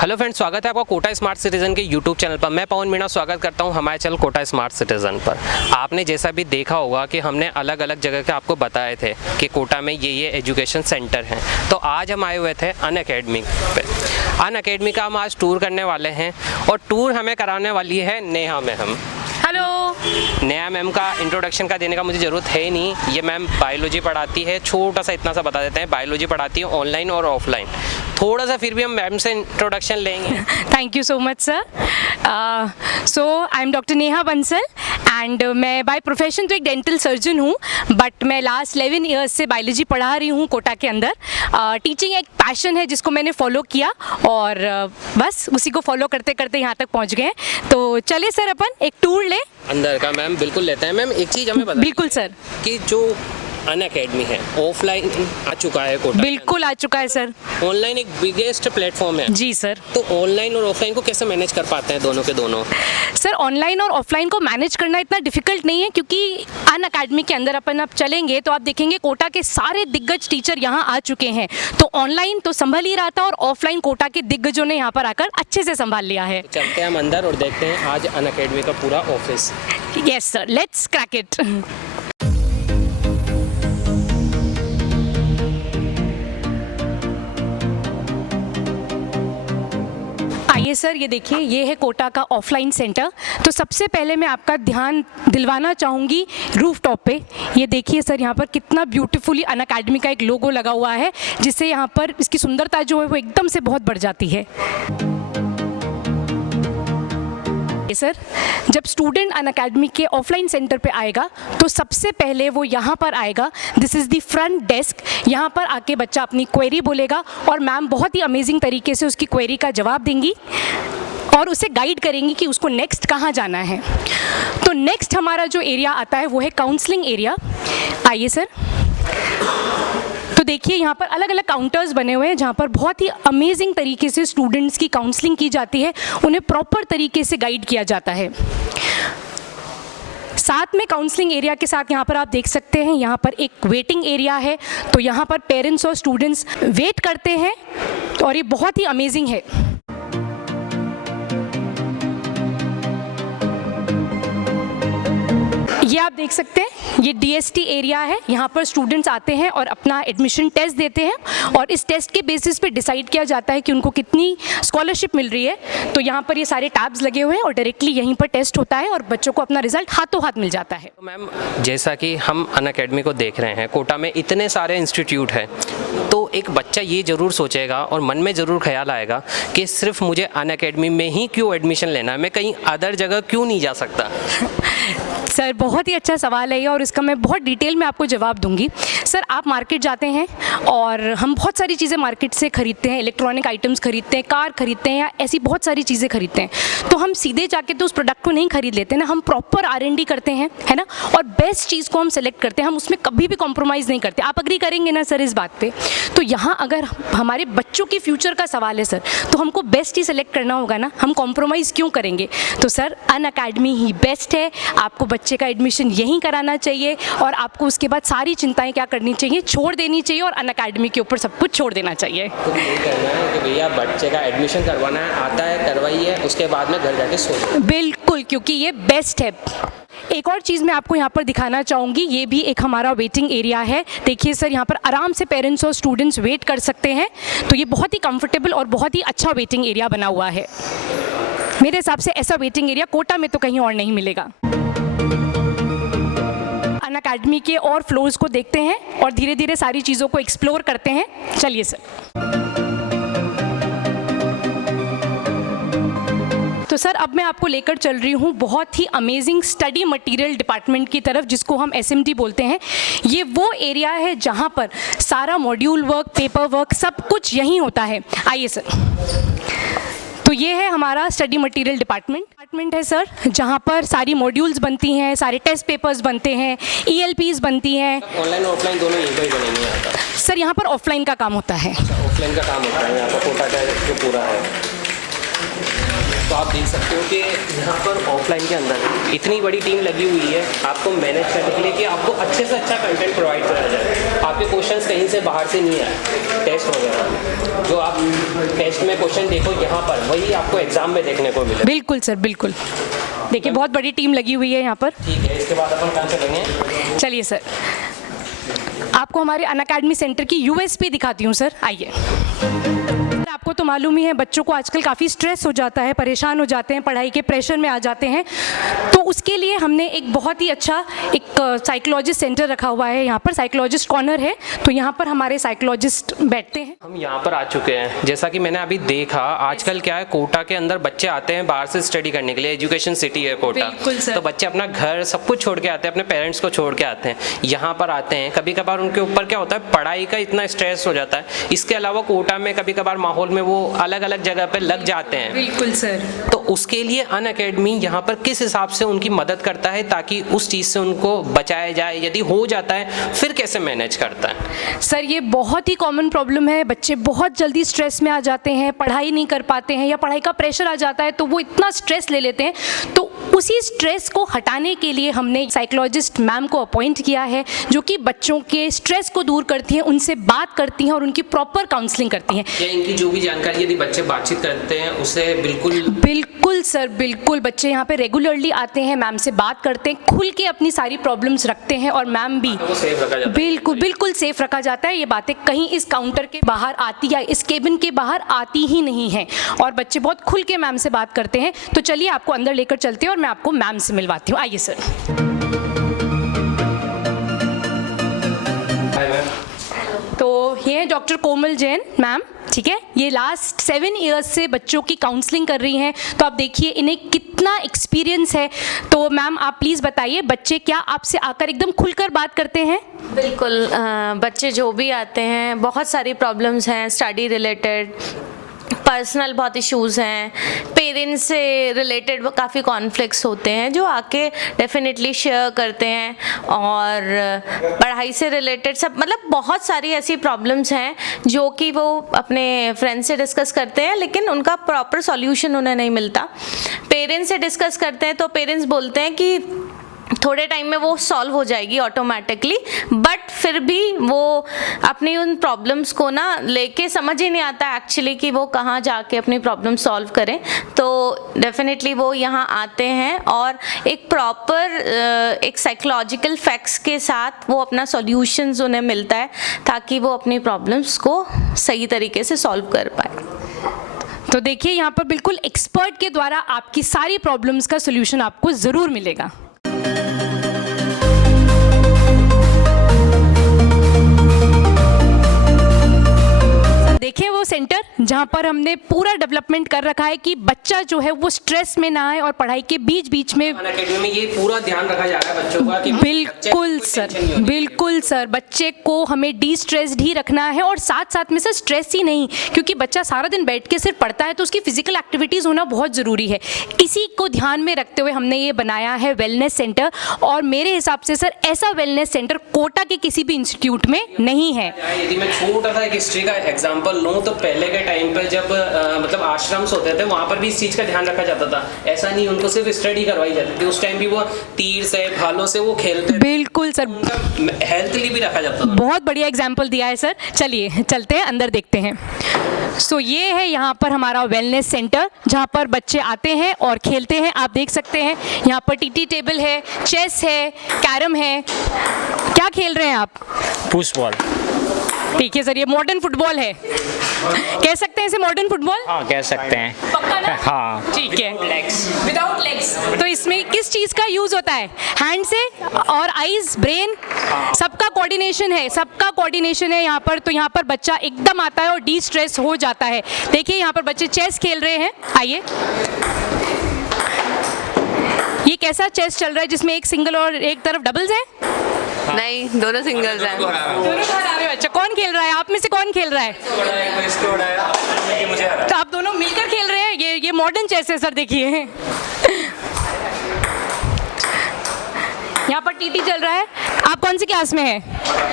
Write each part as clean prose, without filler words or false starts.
Hello friends, स्वागत है आपका कोटा स्मार्ट सिटीजन के यूट्यूब चैनल पर। मैं पवन मीणा स्वागत करता हूं हमारे चैनल कोटा स्मार्ट सिटीजन पर। आपने जैसा भी देखा होगा कि हमने अलग अलग जगह के आपको बताए थे कि कोटा में ये एजुकेशन सेंटर हैं। तो आज हम आए हुए थे अनअकैडमी पे। अनअकैडमी का हम आज टूर करने वाले हैं और टूर हमें कराने वाली है Neha ma'am. Hello. Neha ma'am का इंट्रोडक्शन का देने का मुझे ज़रूरत है ही नहीं। ये मैम बायोलॉजी पढ़ाती है, छोटा सा इतना सा बता देते हैं, बायोलॉजी पढ़ाती है ऑनलाइन और ऑफलाइन। थोड़ा सा फिर भी हम मैम से इंट्रोडक्शन लेंगे। Thank you so much sir. So I am doctor Neha Bansal and मैं बाय प्रोफेशन तो एक डेंटल सर्जन हूँ, बट मैं लास्ट 11 ईयर्स से बायोलॉजी पढ़ा रही हूँ कोटा के अंदर। टीचिंग एक पैशन है जिसको मैंने फॉलो किया और बस उसी को फॉलो करते करते यहाँ तक पहुँच गए। तो चले सर अपन एक टूर ले अंदर का। मैम बिल्कुल लेते हैं। मैम एक चीज़ हमें बता बिल्कुल सर कि जो अनअकैडमी है ऑफलाइन आ चुका है कोटा, बिल्कुल आ चुका है सर। ऑनलाइन एक बिगेस्ट प्लेटफॉर्म है जी सर। तो ऑनलाइन और ऑफलाइन को कैसे मैनेज कर पाते हैं दोनों के दोनों? सर ऑनलाइन और ऑफलाइन को मैनेज करना इतना डिफिकल्ट नहीं है, क्योंकि अनअकैडमी के अंदर अपन आप चलेंगे तो आप देखेंगे कोटा के सारे दिग्गज टीचर यहाँ आ चुके हैं। तो ऑनलाइन तो संभल ही रहा था और ऑफलाइन कोटा के दिग्गजों ने यहाँ पर आकर अच्छे से संभाल लिया है। चलते हैं हम अंदर और देखते हैं आज अनअकैडमी का पूरा office. Yes sir, let's crack it. आइए सर, ये देखिए, ये है कोटा का ऑफलाइन सेंटर। तो सबसे पहले मैं आपका ध्यान दिलवाना चाहूँगी रूफ टॉप पे। ये देखिए सर, यहाँ पर कितना ब्यूटीफुली अनअकैडमी का एक लोगो लगा हुआ है, जिससे यहाँ पर इसकी सुंदरता जो है वो एकदम से बहुत बढ़ जाती है। सर जब स्टूडेंट अनअकैडमी के ऑफलाइन सेंटर पे आएगा तो सबसे पहले वो यहाँ पर आएगा। This is the front desk. यहाँ पर आके बच्चा अपनी क्वेरी बोलेगा और मैम बहुत ही अमेजिंग तरीके से उसकी क्वेरी का जवाब देंगी और उसे गाइड करेंगी कि उसको नेक्स्ट कहाँ जाना है। तो नेक्स्ट हमारा जो एरिया आता है वो है काउंसलिंग एरिया। आइए सर, तो देखिए यहाँ पर अलग अलग काउंटर्स बने हुए हैं जहाँ पर बहुत ही अमेजिंग तरीके से स्टूडेंट्स की काउंसलिंग की जाती है, उन्हें प्रॉपर तरीके से गाइड किया जाता है। साथ में काउंसलिंग एरिया के साथ यहाँ पर आप देख सकते हैं यहाँ पर एक वेटिंग एरिया है। तो यहाँ पर पेरेंट्स और स्टूडेंट्स वेट करते हैं और ये बहुत ही अमेजिंग है। ये आप देख सकते हैं, ये DST एरिया है। यहाँ पर स्टूडेंट्स आते हैं और अपना एडमिशन टेस्ट देते हैं और इस टेस्ट के बेसिस पे डिसाइड किया जाता है कि उनको कितनी स्कॉलरशिप मिल रही है। तो यहाँ पर ये सारे टैब्स लगे हुए हैं और डायरेक्टली यहीं पर टेस्ट होता है और बच्चों को अपना रिजल्ट हाथों हाथ मिल जाता है। तो मैम जैसा कि हम अनअकैडमी को देख रहे हैं, कोटा में इतने सारे इंस्टीट्यूट हैं, तो एक बच्चा ये ज़रूर सोचेगा और मन में ज़रूर ख्याल आएगा कि सिर्फ मुझे अनअकैडमी में ही क्यों एडमिशन लेना है, मैं कहीं अदर जगह क्यों नहीं जा सकता? सर बहुत ही अच्छा सवाल है ये और इसका मैं बहुत डिटेल में आपको जवाब दूंगी। सर आप मार्केट जाते हैं और हम बहुत सारी चीज़ें मार्केट से खरीदते हैं, इलेक्ट्रॉनिक आइटम्स खरीदते हैं, कार खरीदते हैं या ऐसी बहुत सारी चीज़ें खरीदते हैं। तो हम सीधे जाके तो उस प्रोडक्ट को नहीं खरीद लेते ना, हम प्रॉपर R&D करते हैं, है ना, और बेस्ट चीज़ को हम सेलेक्ट करते हैं। हम उसमें कभी भी कॉम्प्रोमाइज़ नहीं करते। आप अग्री करेंगे ना सर इस बात पर? तो यहाँ अगर हमारे बच्चों के फ्यूचर का सवाल है सर, तो हमको बेस्ट ही सेलेक्ट करना होगा ना, हम कॉम्प्रोमाइज़ क्यों करेंगे? तो सर अनअकैडमी ही बेस्ट है। आपको बच्चे का एडमिशन यहीं कराना चाहिए और आपको उसके बाद सारी चिंताएं क्या करनी चाहिए, छोड़ देनी चाहिए और अनअकैडमी के ऊपर सब कुछ छोड़ देना चाहिए। तो ये कहना है कि भैया बच्चे का एडमिशन करवाना है, आता है करवाइए, उसके बाद में घर जाके सो जाइए। बिल्कुल, क्योंकि ये बेस्ट है। एक और चीज़ मैं आपको यहाँ पर दिखाना चाहूँगी, ये भी एक हमारा वेटिंग एरिया है। देखिए सर, यहाँ पर आराम से पेरेंट्स और स्टूडेंट्स वेट कर सकते हैं। तो ये बहुत ही कंफर्टेबल और बहुत ही अच्छा वेटिंग एरिया बना हुआ है। मेरे हिसाब से ऐसा वेटिंग एरिया कोटा में तो कहीं और नहीं मिलेगा। अनअकैडमी के और फ्लोर्स को देखते हैं और धीरे धीरे सारी चीज़ों को एक्सप्लोर करते हैं। चलिए सर। तो सर अब मैं आपको लेकर चल रही हूँ बहुत ही अमेजिंग स्टडी मटेरियल डिपार्टमेंट की तरफ, जिसको हम SMD बोलते हैं। ये वो एरिया है जहाँ पर सारा मॉड्यूल वर्क, पेपर वर्क, सब कुछ यहीं होता है। आइए सर। तो ये है हमारा स्टडी मटेरियल डिपार्टमेंट है सर, जहाँ पर सारी मॉड्यूल्स बनती हैं, सारे टेस्ट पेपर्स बनते हैं, ELPs बनती हैं। ऑनलाइन ऑफलाइन दोनों यहीं पर ही बनेंगे यहाँ पर? सर यहाँ पर ऑफलाइन का काम होता है। ऑफलाइन का काम होता है यहाँ पर कोटा का जो पूरा है। तो आप देख सकते हो कि यहाँ पर ऑफलाइन के अंदर इतनी बड़ी टीम लगी हुई है आपको मैनेज करने के लिए कि आपको अच्छे से अच्छा कंटेंट प्रोवाइड कराया जाए। आपके क्वेश्चंस कहीं से बाहर से नहीं आए। टेस्ट वगैरह जो आप टेस्ट में क्वेश्चन देखो यहाँ पर वही आपको एग्जाम में देखने को मिले। बिल्कुल सर, बिल्कुल। देखिए बहुत बड़ी टीम लगी हुई है यहाँ पर। ठीक है, इसके बाद अपन कहाँ चलेंगे? चलिए सर, आपको हमारे अनअकैडमी सेंटर की यूएसपी दिखाती हूँ सर, आइए। आपको तो मालूम ही है, बच्चों को आजकल काफ़ी स्ट्रेस हो जाता है, परेशान हो जाते हैं, पढ़ाई के प्रेशर में आ जाते हैं। तो उसके लिए हमने एक बहुत ही अच्छा एक साइकोलॉजिस्ट सेंटर रखा हुआ है। यहाँ पर साइकोलॉजिस्ट कॉर्नर है, तो यहाँ पर हमारे साइकोलॉजिस्ट बैठते हैं। हम यहाँ पर आ चुके हैं। जैसा कि मैंने अभी देखा, आजकल क्या है, कोटा के अंदर बच्चे आते हैं बाहर से स्टडी करने के लिए। एजुकेशन सिटी है कोटा, बिल्कुल सर। तो बच्चे अपना घर सब कुछ छोड़ के आते हैं, अपने पेरेंट्स को छोड़ के आते हैं, यहाँ पर आते हैं। कभी कभार उनके ऊपर क्या होता है, पढ़ाई का इतना स्ट्रेस हो जाता है। इसके अलावा कोटा में कभी कभार माहौल में वो अलग अलग जगह पे लग जाते हैं। बिल्कुल सर। तो उसके लिए अनअकैडमी यहाँ पर किस हिसाब से उनकी मदद करता है ताकि उस चीज़ से उनको बचाया जाए, यदि हो जाता है फिर कैसे मैनेज करता है? सर ये बहुत ही कॉमन प्रॉब्लम है। बच्चे बहुत जल्दी स्ट्रेस में आ जाते हैं, पढ़ाई नहीं कर पाते हैं या पढ़ाई का प्रेशर आ जाता है तो वो इतना स्ट्रेस ले लेते हैं। तो उसी स्ट्रेस को हटाने के लिए हमने साइकोलॉजिस्ट मैम को अपॉइंट किया है, जो कि बच्चों के स्ट्रेस को दूर करती हैं, उनसे बात करती हैं और उनकी प्रॉपर काउंसलिंग करती हैं। या इनकी जो भी जानकारी यदि बच्चे बातचीत करते हैं उसे बिल्कुल सर, बिल्कुल। बच्चे यहाँ पे रेगुलरली आते हैं, मैम से बात करते हैं, खुल के अपनी सारी प्रॉब्लम्स रखते हैं और मैम भी बिल्कुल सेफ रखा जाता है। ये बातें कहीं इस काउंटर के बाहर आती या इस केबिन के बाहर आती ही नहीं है और बच्चे बहुत खुल के मैम से बात करते हैं। तो चलिए आपको अंदर लेकर चलते हैं और मैं आपको मैम से मिलवाती हूँ। आइए सर। तो ये है डॉक्टर कोमल जैन मैम, ठीक है। ये लास्ट 7 इयर्स से बच्चों की काउंसलिंग कर रही हैं, तो आप देखिए इन्हें कितना एक्सपीरियंस है। तो मैम आप प्लीज़ बताइए, बच्चे क्या आपसे आकर एकदम खुलकर बात करते हैं? बिल्कुल, बच्चे जो भी आते हैं, बहुत सारी प्रॉब्लम्स हैं, स्टडी रिलेटेड, पर्सनल बहुत इश्यूज़ हैं, पेरेंट्स से रिलेटेड काफ़ी कॉन्फ्लिक्ट्स होते हैं जो आके डेफिनेटली शेयर करते हैं, और पढ़ाई से रिलेटेड सब, मतलब बहुत सारी ऐसी प्रॉब्लम्स हैं जो कि वो अपने फ्रेंड्स से डिस्कस करते हैं लेकिन उनका प्रॉपर सॉल्यूशन उन्हें नहीं मिलता। पेरेंट्स से डिस्कस करते हैं तो पेरेंट्स बोलते हैं कि थोड़े टाइम में वो सॉल्व हो जाएगी ऑटोमेटिकली, बट फिर भी वो अपनी उन प्रॉब्लम्स को ना लेके समझ ही नहीं आता एक्चुअली कि वो कहाँ जाके अपनी प्रॉब्लम सॉल्व करें। तो डेफिनेटली वो यहाँ आते हैं और एक प्रॉपर एक साइकोलॉजिकल फैक्ट्स के साथ वो अपना सॉल्यूशंस उन्हें मिलता है ताकि वो अपनी प्रॉब्लम्स को सही तरीके से सॉल्व कर पाए। तो देखिए यहाँ पर बिल्कुल एक्सपर्ट के द्वारा आपकी सारी प्रॉब्लम्स का सॉल्यूशन आपको ज़रूर मिलेगा। देखिए वो सेंटर जहाँ पर हमने पूरा डेवलपमेंट कर रखा है कि बच्चा जो है वो स्ट्रेस में ना आए और पढ़ाई के बीच बीच में अनअकैडमी में ये पूरा ध्यान रखा जा रहा है बच्चों का कि बिल्कुल सर, बच्चे को हमें डी स्ट्रेस्ड ही रखना है और साथ साथ में सर स्ट्रेस ही नहीं, क्योंकि बच्चा सारा दिन बैठ के सिर्फ पढ़ता है तो उसकी फिजिकल एक्टिविटीज़ होना बहुत ज़रूरी है। इसी को ध्यान में रखते हुए हमने ये बनाया है वेलनेस सेंटर, और मेरे हिसाब से सर ऐसा वेलनेस सेंटर कोटा के किसी भी इंस्टीट्यूट में नहीं है। यदि मैं छोटा सा एक हिस्ट्री का एग्जांपल लूँ तो पहले के टाइम पे जब मतलब आश्रम्स होते थे वहाँ पर भी इस चीज़ का ध्यान रखा जाता था। ऐसा नहीं उनको सिर्फ स्टडी करवाई जाती थी, उस टाइम भी वो तीर से भालों से वो खेलते। बिल्कुल सर, हेल्थ के लिए भी रखा जाता था। बहुत बढ़िया एग्जाम्पल दिया है सर। चलिए चलते हैं अंदर, देखते हैं। सो ये है यहाँ पर हमारा वेलनेस सेंटर जहाँ पर बच्चे आते हैं और खेलते हैं। आप देख सकते हैं यहाँ पर टीटी टेबल है, चेस है, कैरम है। क्या खेल रहे हैं आप? Push ball. ठीक है सर, ये मॉडर्न फुटबॉल है, कह सकते हैं इसे मॉडर्न फुटबॉल? हाँ कह सकते हैं। पक्का ना? हाँ ठीक है। Without legs. तो इसमें किस चीज़ का यूज़ होता है? हैंड से और आईज, ब्रेन, सबका कोऑर्डिनेशन है, सबका कोऑर्डिनेशन है यहाँ पर। तो यहाँ पर बच्चा एकदम आता है और डी स्ट्रेस हो जाता है। देखिए यहाँ पर बच्चे चेस खेल रहे हैं। आइए, ये कैसा चेस चल रहा है जिसमें एक सिंगल और एक तरफ डबल्स है? नहीं, दोनों सिंगल्स हैं। दोनों बाहर आ रहे हो। अच्छा, कौन खेल रहा है आप में से? कौन खेल रहा है? तो आप दोनों मिलकर खेल रहे हैं। ये मॉडर्न चेस है सर। देखिए यहाँ पर टीटी चल रहा है। आप कौन सी क्लास में हैं?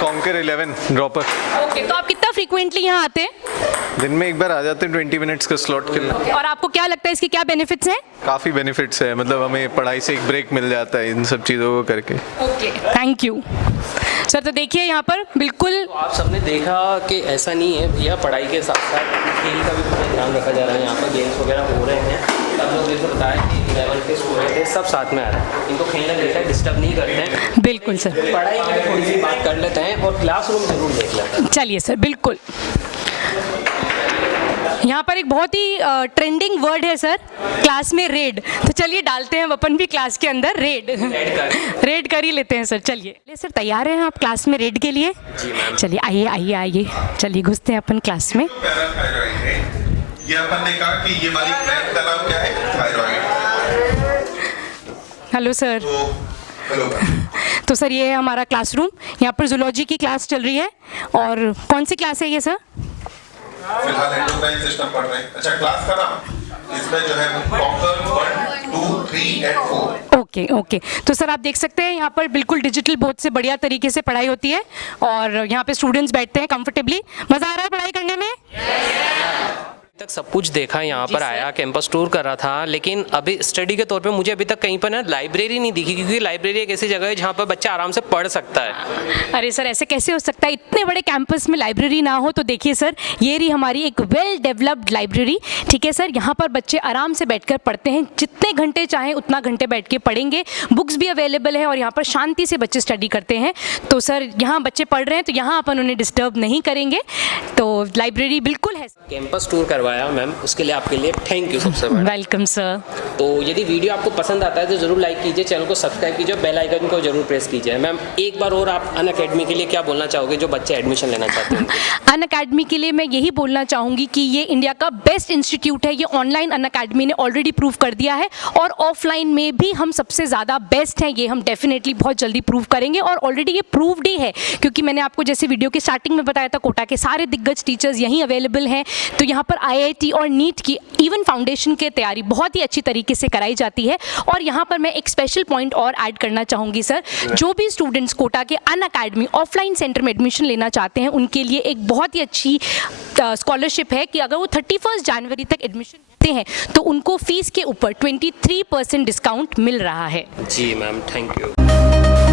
Conquer 11 dropper. ओके, तो आप कितना फ्रीक्वेंटली यहाँ आते हैं? दिन में एक बार आ जाते हैं 20 मिनट्स का स्लॉट के लिए। और आपको क्या लगता है इसके क्या बेनिफिट्स हैं? काफ़ी बेनिफिट्स है, मतलब हमें पढ़ाई से एक ब्रेक मिल जाता है इन सब चीज़ों को करके। Okay, thank you. सर तो देखिए यहाँ पर बिल्कुल आप सबने देखा कि ऐसा नहीं है भैया, पढ़ाई के साथ साथ खेल का भी पूरा ध्यान रखा जा रहा है। यहाँ पर गेम्स वगैरह हो रहे हैं। सब लोग जैसे बताया कि 11 के स्टूडेंट है, सब साथ में आ रहे हैं। इनको खेलने देता है, डिस्टर्ब नहीं करते हैं। बिल्कुल सर, पढ़ाई की थोड़ी सी बात कर लेते हैं और क्लासरूम जरूर देख लेते हैं। चलिए सर बिल्कुल। यहाँ पर एक बहुत ही ट्रेंडिंग वर्ड है सर, क्लास में रेड। तो चलिए डालते हैं हम अपन भी क्लास के अंदर रेड। रेड कर ही लेते हैं सर। चलिए सर, तैयार हैं आप क्लास में रेड के लिए? जी मैम। चलिए आइए आइए आइए, चलिए घुसते हैं अपन क्लास में। पैराथायरॉइड है। ये अपन ने कहा कि ये वाली ग्लैंड का नाम क्या है? थायरॉइड। Hello sir. हेलो। तो सर ये है हमारा क्लासरूम। यहाँ पर जूलॉजी की क्लास चल रही है। और कौन सी क्लास है ये सर? फिलहाल एंडोक्राइन सिस्टम पढ़ रहे हैं। अच्छा, क्लास का नाम इसमें जो है कॉन्कर 1, 2, 3 and 4। Okay okay. तो सर आप देख सकते हैं यहाँ पर बिल्कुल डिजिटल बोर्ड से बढ़िया तरीके से पढ़ाई होती है और यहाँ पे स्टूडेंट्स बैठते हैं कंफर्टेबली। मज़ा आ रहा है पढ़ाई करने में? तक सब कुछ देखा, यहाँ पर आया, कैंपस टूर कर रहा था, लेकिन अभी स्टडी के तौर पे मुझे अभी तक कहीं पर ना लाइब्रेरी नहीं दिखी, क्योंकि लाइब्रेरी एक ऐसी जगह है जहाँ पर बच्चा आराम से पढ़ सकता है। अरे सर ऐसे कैसे हो सकता है, इतने बड़े कैंपस में लाइब्रेरी ना हो? तो देखिए सर, ये रही हमारी एक वेल डेवलप्ड लाइब्रेरी। ठीक है सर, यहाँ पर बच्चे आराम से बैठकर पढ़ते हैं, जितने घंटे चाहें उतना घंटे बैठ के पढ़ेंगे। बुक्स भी अवेलेबल है और यहाँ पर शांति से बच्चे स्टडी करते हैं। तो सर यहाँ बच्चे पढ़ रहे हैं तो यहाँ अपन उन्हें डिस्टर्ब नहीं करेंगे। तो लाइब्रेरी बिल्कुल है। कैंपस टूर करवाया मैम, उसके लिए आपके लिए थैंक यू सबसे बड़ा। Welcome sir. तो यदि वीडियो आपको पसंद आता है तो जरूर लाइक कीजिए, चैनल को सब्सक्राइब कीजिए, बेल आइकन को जरूर प्रेस कीजिए। मैम एक बार और आप अनअकैडमी के लिए क्या बोलना चाहोगे जो बच्चे एडमिशन लेना चाहते हैं? अनअकैडमी के लिए मैं यही बोलना चाहूँगी कि ये इंडिया का बेस्ट इंस्टीट्यूट है। ये ऑनलाइन अनअकैडमी ने ऑलरेडी प्रूव कर दिया है और ऑफलाइन में भी हम सबसे ज़्यादा बेस्ट हैं। ये हम डेफिनेटली बहुत जल्दी प्रूव करेंगे और ऑलरेडी ये प्रूव्ड ही है, क्योंकि मैंने आपको जैसे वीडियो के स्टार्टिंग में बताया था, कोटा के सारे दिग्गज टीचर्स यहीं अवेलेबल हैं। तो यहाँ पर IIT और नीट की इवन फाउंडेशन की तैयारी बहुत ही अच्छी तरीके से कराई जाती है। और यहाँ पर मैं एक स्पेशल पॉइंट और ऐड करना चाहूँगी सर, जो भी स्टूडेंट्स कोटा के अनअकैडमी ऑफलाइन सेंटर में एडमिशन लेना चाहते हैं उनके लिए एक बहुत ही अच्छी स्कॉलरशिप है कि अगर वो 31 जनवरी तक एडमिशन लेते हैं तो उनको फीस के ऊपर 23% डिस्काउंट मिल रहा है। जी मैम, थैंक यू।